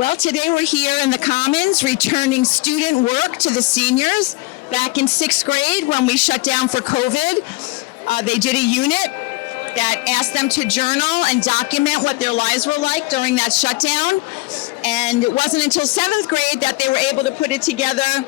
Well, today we're here in the Commons returning student work to the seniors. Back in 6th grade when we shut down for COVID, they did a unit that asked them to journal and document what their lives were like during that shutdown. And it wasn't until 7th grade that they were able to put it together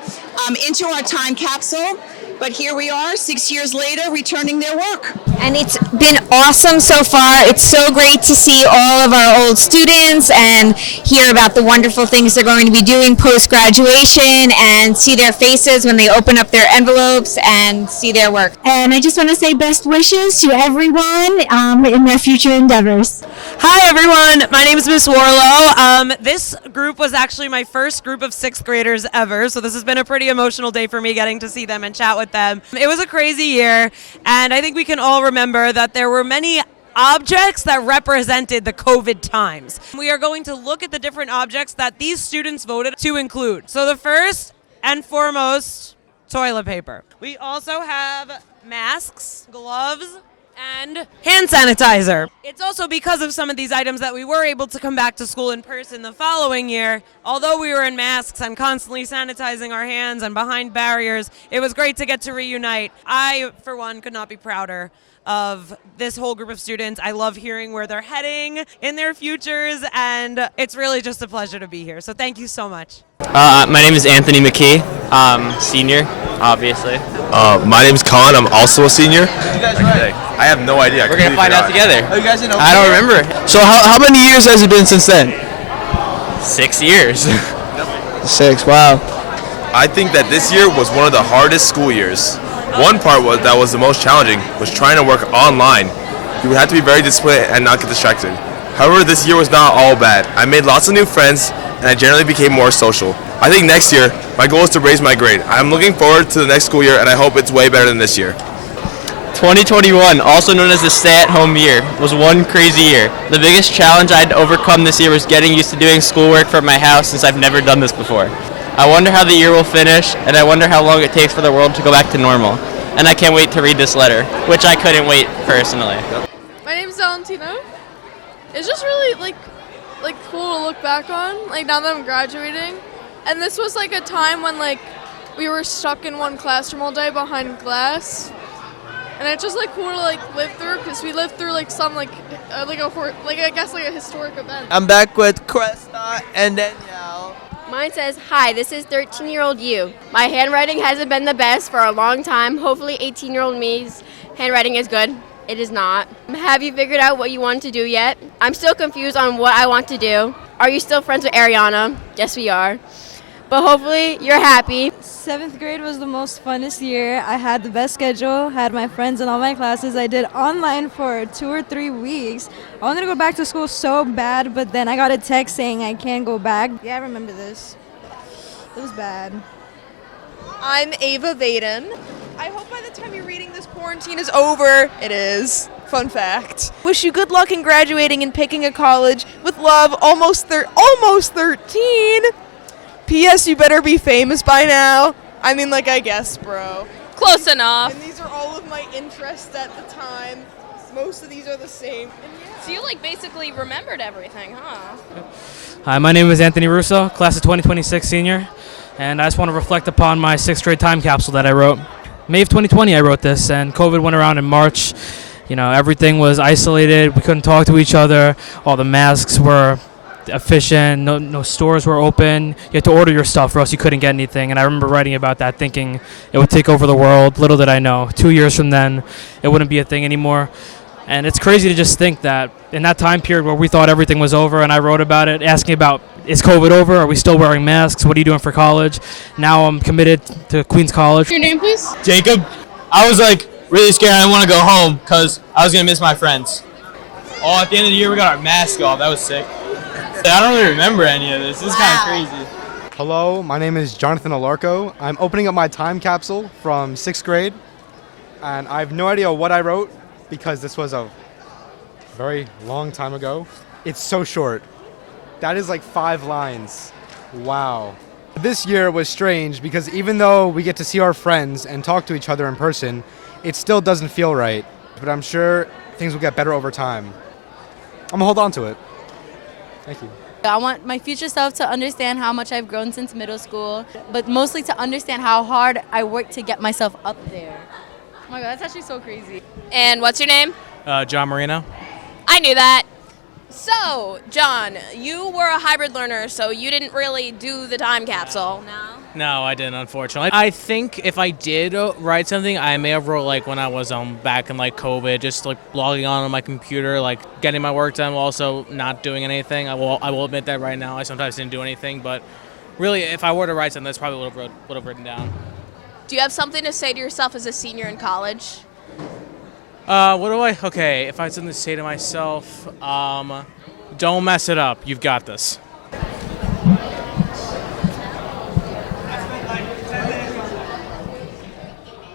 into our time capsule. But here we are, 6 years later, returning their work. And it's been awesome so far. It's so great to see all of our old students and hear about the wonderful things they're going to be doing post-graduation and see their faces when they open up their envelopes and see their work. And I just want to say best wishes to everyone in their future endeavors. Hi everyone, my name is Miss Warlow. This group was actually my first group of 6th graders ever, so this has been a pretty emotional day for me getting to see them and chat with them. It was a crazy year, and I think we can all remember that there were many objects that represented the COVID times. We are going to look at the different objects that these students voted to include. So the first and foremost, toilet paper. We also have masks, gloves, and hand sanitizer. It's also because of some of these items that we were able to come back to school in person the following year. Although we were in masks and constantly sanitizing our hands and behind barriers, it was great to get to reunite. I, for one, could not be prouder of this whole group of students. I love hearing where they're heading in their futures, and it's really just a pleasure to be here. So thank you so much. My name is Anthony McKee. Senior, obviously. My name's Colin. I'm also a senior. I have no idea. We're going to find out together. Oh, you guys didn't know? I don't remember. So how many years has it been since then? 6 years. 6, wow. I think that this year was one of the hardest school years. One part that was the most challenging was trying to work online. You would have to be very disciplined and not get distracted. However, this year was not all bad. I made lots of new friends, and I generally became more social. I think next year, my goal is to raise my grade. I'm looking forward to the next school year, and I hope it's way better than this year. 2021, also known as the stay-at-home year, was one crazy year. The biggest challenge I had to overcome this year was getting used to doing schoolwork from my house since I've never done this before. I wonder how the year will finish, and I wonder how long it takes for the world to go back to normal. And I can't wait to read this letter, which I couldn't wait personally. My name's Valentina. It's just really like cool to look back on, like now that I'm graduating. And this was like a time when like we were stuck in one classroom all day behind glass. And it's just like cool to like live through because we lived through like some like I guess like a historic event. I'm back with Cresta and Danielle. Mine says, "Hi, this is 13-year-old you. My handwriting hasn't been the best for a long time. Hopefully 18-year-old me's handwriting is good. It is not. Have you figured out what you want to do yet? I'm still confused on what I want to do. Are you still friends with Ariana? Yes, we are. But hopefully you're happy." 7th grade was the most funnest year. I had the best schedule, had my friends in all my classes. I did online for 2 or 3 weeks. I wanted to go back to school so bad, but then I got a text saying I can't go back. Yeah, I remember this. It was bad. I'm Ava Vaden. I hope by the time you're reading this quarantine is over. It is. Fun fact. Wish you good luck in graduating and picking a college. With love, almost 13. P.S. You better be famous by now. I mean, like, I guess, bro. Close enough. And these are all of my interests at the time. Most of these are the same. So you like basically remembered everything, huh? Hi, my name is Anthony Russo, class of 2026 senior, and I just want to reflect upon my 6th grade time capsule that I wrote. May of 2020 I wrote this, and COVID went around in March. You know, everything was isolated. We couldn't talk to each other. All the masks were efficient. No stores were open. You had to order your stuff or else you couldn't get anything. And I remember writing about that thinking it would take over the world. Little did I know, 2 years from then, it wouldn't be a thing anymore. And it's crazy to just think that in that time period where we thought everything was over and I wrote about it, asking about, is COVID over? Are we still wearing masks? What are you doing for college? Now I'm committed to Queens College. Your name, please? Jacob. I was like really scared. I didn't want to go home because I was going to miss my friends. Oh, at the end of the year we got our mask off. That was sick. I don't really remember any of this. This is kind of crazy. Hello, my name is Jonathan Alarco. I'm opening up my time capsule from 6th grade, and I have no idea what I wrote because this was a very long time ago. It's so short. That is like 5 lines. Wow. This year was strange because even though we get to see our friends and talk to each other in person, it still doesn't feel right. But I'm sure things will get better over time. I'm gonna hold on to it. Thank you. I want my future self to understand how much I've grown since middle school, but mostly to understand how hard I worked to get myself up there. Oh my God, that's actually so crazy. And what's your name? John Marino. I knew that. So, John, you were a hybrid learner, so you didn't really do the time capsule. No? No, I didn't, unfortunately. I think if I did write something, I may have wrote like when I was back in like COVID, just like logging on my computer, like getting my work done, while also not doing anything. I will admit that right now. I sometimes didn't do anything, but really, if I were to write something, that's probably what I would have written down. Do you have something to say to yourself as a senior in college? Okay, if I had something to say to myself, don't mess it up. You've got this.